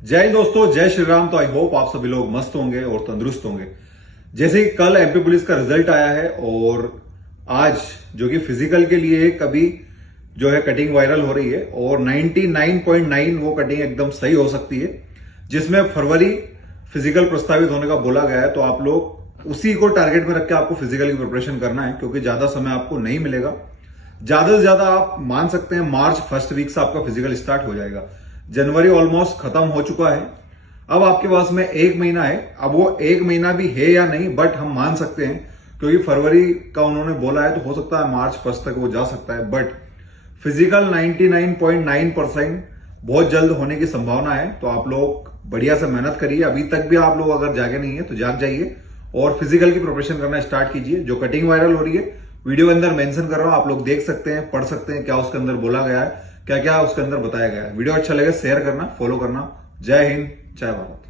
जय हिंद दोस्तों, जय श्री राम। तो आई होप आप सभी लोग मस्त होंगे और तंदुरुस्त होंगे। जैसे कि कल एमपी पुलिस का रिजल्ट आया है और आज जो कि फिजिकल के लिए कभी जो है कटिंग वायरल हो रही है और 99.9 वो कटिंग एकदम सही हो सकती है, जिसमें फरवरी फिजिकल प्रस्तावित होने का बोला गया है। तो आप लोग उसी को टारगेट में रख के आपको फिजिकल की प्रिपरेशन करना है, क्योंकि ज्यादा समय आपको नहीं मिलेगा। ज्यादा से ज्यादा आप मान सकते हैं मार्च फर्स्ट वीक से आपका फिजिकल स्टार्ट हो जाएगा। जनवरी ऑलमोस्ट खत्म हो चुका है, अब आपके पास में एक महीना है। अब वो एक महीना भी है या नहीं, बट हम मान सकते हैं क्योंकि फरवरी का उन्होंने बोला है, तो हो सकता है मार्च फर्स्ट तक वो जा सकता है। बट फिजिकल 99.9% बहुत जल्द होने की संभावना है। तो आप लोग बढ़िया से मेहनत करिए। अभी तक भी आप लोग अगर जागे नहीं है तो जाग जाइए और फिजिकल की प्रिपरेशन करना स्टार्ट कीजिए। जो कटिंग वायरल हो रही है वीडियो के अंदर मेंशन कर रहा हूं, आप लोग देख सकते हैं, पढ़ सकते हैं क्या उसके अंदर बोला गया है, क्या क्या उसके अंदर बताया गया है। वीडियो अच्छा लगे शेयर करना, फॉलो करना। जय हिंद, जय भारत।